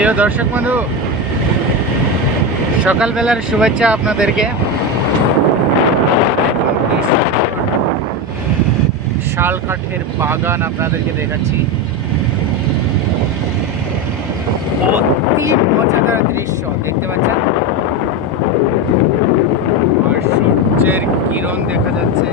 প্রিয় দর্শক বন্ধু, সকালবেলার শুভেচ্ছা আপনাদেরকে। শাল কাঠের বাগান আপনাদেরকে দেখাচ্ছি। অতি মজাদার দৃশ্য দেখতে পাচ্ছেন, আর সূর্যের কিরণ দেখা যাচ্ছে।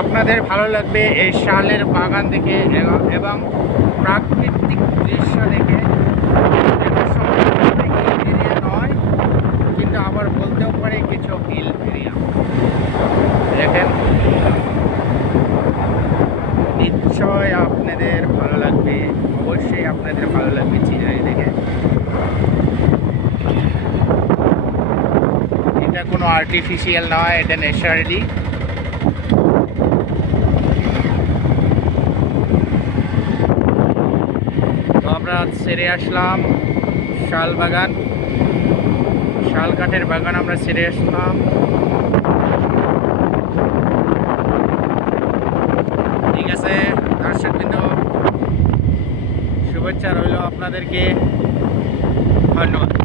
আপনাদের ভালো লাগবে এই শালের বাগান দেখে এবং প্রাকৃতিক দৃশ্য দেখে। এটা সম্পূর্ণ এরিয়া নয়, কিন্তু আবার বলতেও পারে কিছু হিল এরিয়া। দেখেন, নিশ্চয় আপনাদের ভালো লাগবে, অবশ্যই আপনাদের ভালো লাগবে সিনারি দেখে। এটা কোনো আর্টিফিশিয়াল নয়, এটা ন্যাচারালি। তো আমরা সেরে আসলাম শাল বাগান, শাল কাঠের বাগান আমরা সেরে আসলাম। ঠিক আছে দর্শকবৃন্দ, শুভেচ্ছা রইল আপনাদেরকে, ধন্যবাদ।